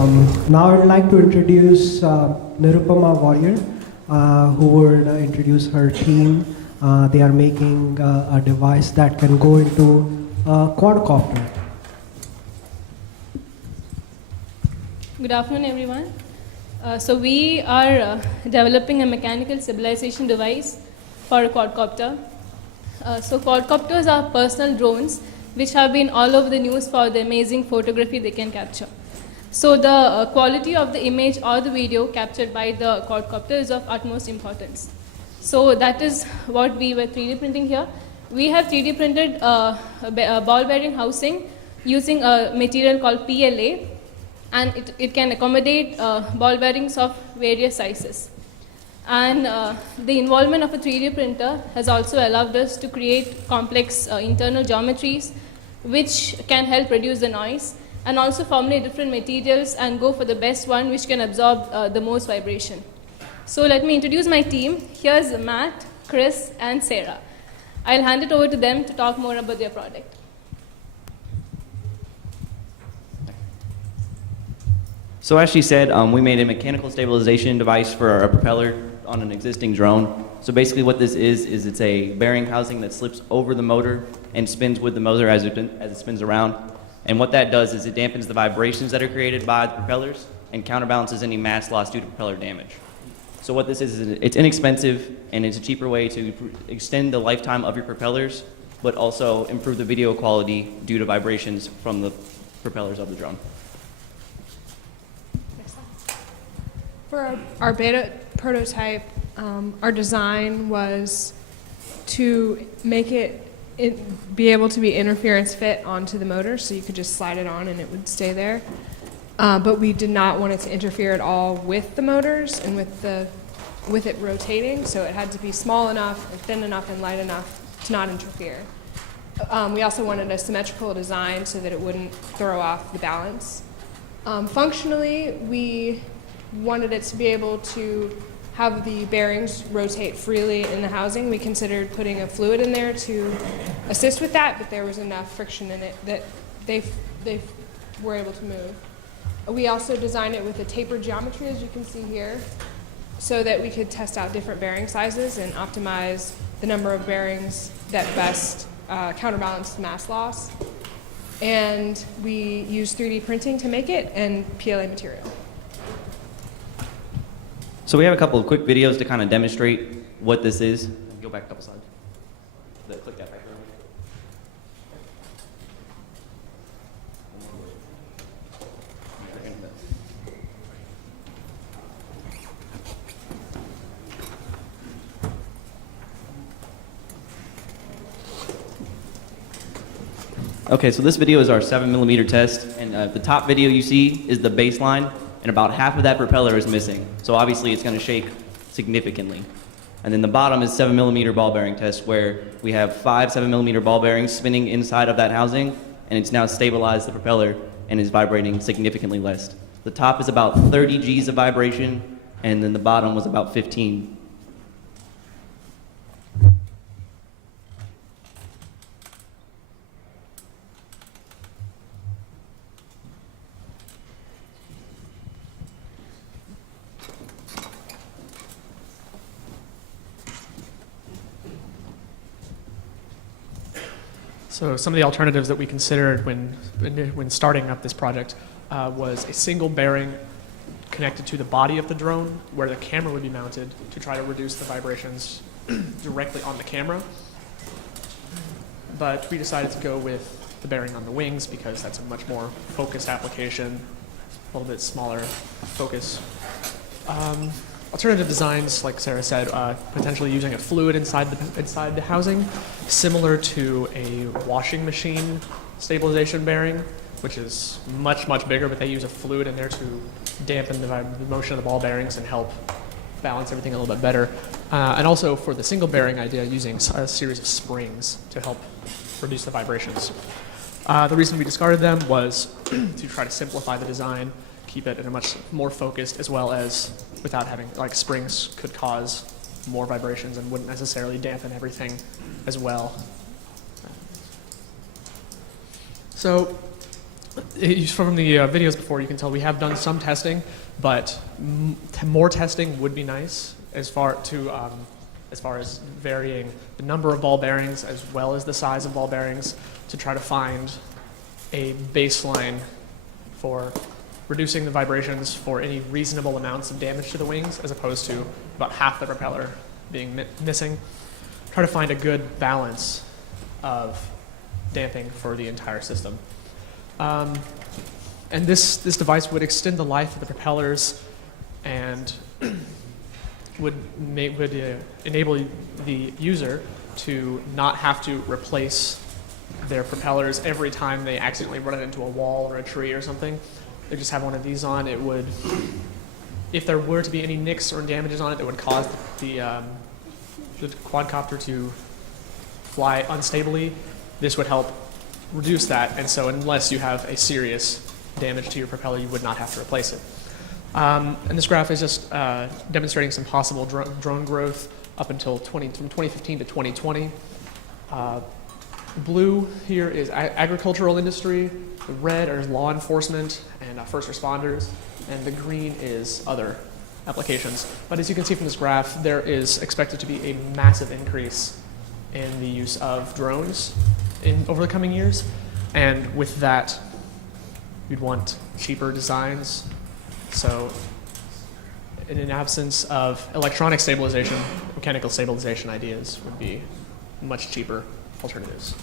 Now I'd like to introduce Nirupama Warrior, who will introduce her team. They are making a device that can go into a quadcopter. Good afternoon, everyone. So we are developing a mechanical stabilization device for a quadcopter. So quadcopters are personal drones which have been all over the news for the amazing photography they can capture. So the quality of the image or the video captured by the quadcopter is of utmost importance. So that is what we were 3D printing here. We have 3D printed a ball bearing housing using a material called PLA, and it can accommodate ball bearings of various sizes. And the involvement of a 3D printer has also allowed us to create complex internal geometries which can help reduce the noise, and also formulate different materials and go for the best one which can absorb the most vibration. So let me introduce my team. Here's Matt, Chris, and Sarah. I'll hand it over to them to talk more about their product. So as she said, we made a mechanical stabilization device for a propeller on an existing drone. So basically what this is it's a bearing housing that slips over the motor and spins with the motor as it spins around. And what that does is it dampens the vibrations that are created by the propellers and counterbalances any mass loss due to propeller damage. So what this is it's inexpensive and it's a cheaper way to extend the lifetime of your propellers, but also improve the video quality due to vibrations from the propellers of the drone. For our beta prototype, our design was to make it be able to be interference fit onto the motor, so you could just slide it on and it would stay there. But we did not want it to interfere at all with the motors and with it rotating, so it had to be small enough and thin enough and light enough to not interfere. We also wanted a symmetrical design so that it wouldn't throw off the balance. Functionally, we wanted it to be able to have the bearings rotate freely in the housing. We considered putting a fluid in there to assist with that, but there was enough friction in it that they were able to move. We also designed it with a tapered geometry, as you can see here, so that we could test out different bearing sizes and optimize the number of bearings that best counterbalance the mass loss. And we used 3D printing to make it and PLA material. So we have a couple of quick videos to kind of demonstrate what this is. Go back a couple slides. Click that back. Okay, so this video is our 7mm test, and the top video you see is the baseline, and about half of that propeller is missing. So obviously it's going to shake significantly. And then the bottom is 7mm ball bearing test, where we have 5 7mm ball bearings spinning inside of that housing, and it's now stabilized the propeller and is vibrating significantly less. The top is about 30 Gs of vibration, and then the bottom was about 15. So some of the alternatives that we considered when starting up this project was a single bearing connected to the body of the drone where the camera would be mounted to try to reduce the vibrations directly on the camera. But we decided to go with the bearing on the wings because that's a much more focused application, a little bit smaller focus. Alternative designs, like Sarah said, potentially using a fluid inside the housing, similar to a washing machine stabilization bearing, which is much, much bigger, but they use a fluid in there to dampen the motion of the ball bearings and help balance everything a little bit better. And also for the single bearing idea, using a series of springs to help reduce the vibrations. The reason we discarded them was to try to simplify the design, keep it in a much more focused, as well as without having, like, springs could cause more vibrations and wouldn't necessarily dampen everything as well. So From the videos before, you can tell we have done some testing, but more testing would be nice as far as varying the number of ball bearings as well as the size of ball bearings to try to find a baseline for reducing the vibrations for any reasonable amounts of damage to the wings, as opposed to about half the propeller being missing. Try to find a good balance of damping for the entire system. And this device would extend the life of the propellers and would enable the user to not have to replace their propellers every time they accidentally run it into a wall or a tree or something. They just have one of these on. It would, if there were to be any nicks or damages on it that would cause the quadcopter to fly unstably, this would help reduce that. And so unless you have a serious damage to your propeller, you would not have to replace it. And this graph is just demonstrating some possible drone growth up until from 2015 to 2020. Blue here is agricultural industry, the red is law enforcement and first responders, and the green is other applications. But as you can see from this graph, there is expected to be a massive increase in the use of drones over the coming years. And with that, you'd want cheaper designs. So in an absence of electronic stabilization, mechanical stabilization ideas would be much cheaper alternatives.